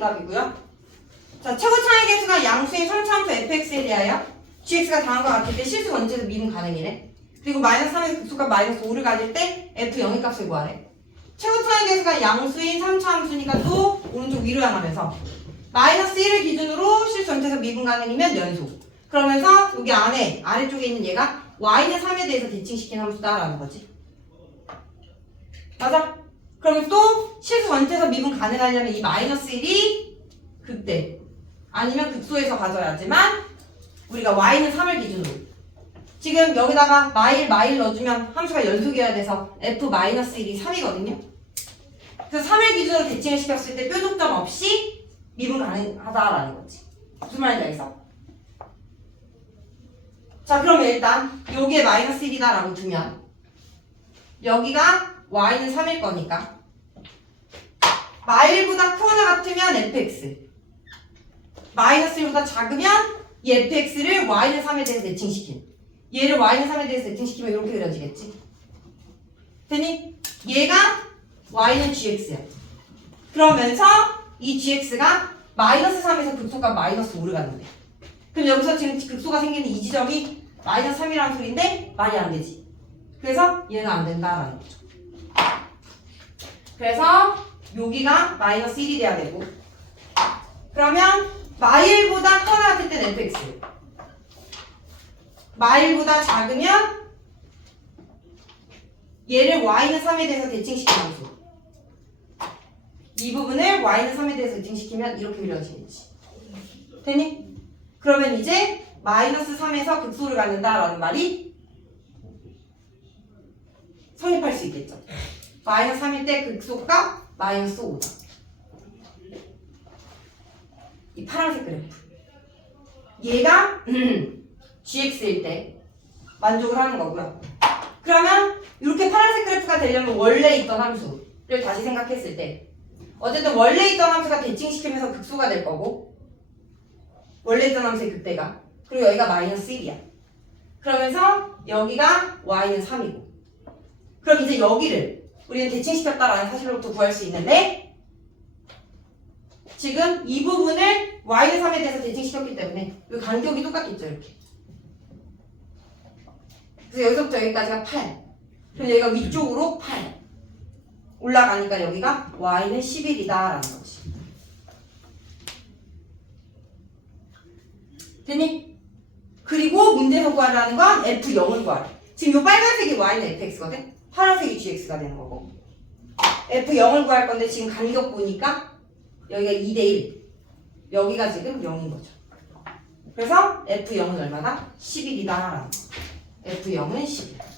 정답이고요. 자, 최고 차이 계수가 양수인 3차함수 fx에 대하여 gx가 다음과 같을 때 실수 원체에서 미분 가능이래. 그리고 마이너스 3에서 극소값 마이너스 5를 가질 때 f 0의 값을 구하래. 최고 차이 계수가 양수인 3차 함수니까 또 오른쪽 위로 향하면서 마이너스 1을 기준으로 실수 원체에서 미분 가능이면 연속. 그러면서 여기 안에 아래쪽에 있는 얘가 y는 3에 대해서 대칭시킨 함수다라는 거지. 맞아? 그러면 또 실수 원체에서 미분 가능하려면 이 마이너스 1이 극대 아니면 극소에서 가져야지만 우리가 y는 3을 기준으로 지금 여기다가 마일 마일 넣어주면 함수가 연속이어야 돼서 f 마이너스 1이 3이거든요. 그래서 3을 기준으로 대칭을 시켰을 때 뾰족점 없이 미분 가능하다라는 거지. 무슨 말인지 알겠어? 자 그러면 일단 여기에 마이너스 1이다라고 두면 여기가 y는 3일 거니까. 마일보다 크거나 같으면 fx 마이너스 1보다 작으면 이 fx를 y는 3에 대해서 대칭시킨 얘를 y는 3에 대해서 대칭시키면 이렇게 그려지겠지? 되니? 얘가 y는 gx야. 그러면서 이 gx가 마이너스 3에서 극소값 마이너스 5를 갖는데 그럼 여기서 지금 극소가 생기는 이 지점이 마이너스 3이라는 소리인데 말이 안 되지. 그래서 얘는 안 된다라는 거죠 그래서 여기가 마이너스 1이 돼야 되고. 그러면 마일보다 커나 같을 땐 fx 마일보다 작으면 얘를 y는 3에 대해서 대칭시키는 함수 이 부분을 y는 3에 대해서 대칭시키면 이렇게 그려지겠지. 되니? 그러면 이제 마이너스 3에서 극소를 갖는다라는 말이 성립할 수 있겠죠 마이너스 3일 때 극소값 마이너스 5다. 이 파란색 그래프. 얘가 음, gx일 때 만족을 하는 거고요. 그러면 이렇게 파란색 그래프가 되려면 원래 있던 함수를 다시 생각했을 때 어쨌든 원래 있던 함수가 대칭시키면서 극소가 될 거고 원래 있던 함수의 극대가 그리고 여기가 마이너스 1이야. 그러면서 여기가 y는 3이고 그럼 이제 여기를 우리는 대칭시켰다라는 사실로부터 구할 수 있는데 지금 이 부분을 y는 3에 대해서 대칭시켰기 때문에 이 간격이 똑같겠죠 이렇게. 그래서 여기서부터 여기까지가 8 그럼 여기가 위쪽으로 8 올라가니까 여기가 y는 11이다 라는 거지. 됐니? 그리고 문제에서 구하라는 건 f0을 구하래. 지금 이 빨간색이 y는 fx거든 파란색이 gx가 되는 거고. f0을 구할 건데 지금 간격 보니까 여기가 2대1 여기가 지금 0인 거죠. 그래서 f0은 얼마다? 11이다. 라는 거 f0은 11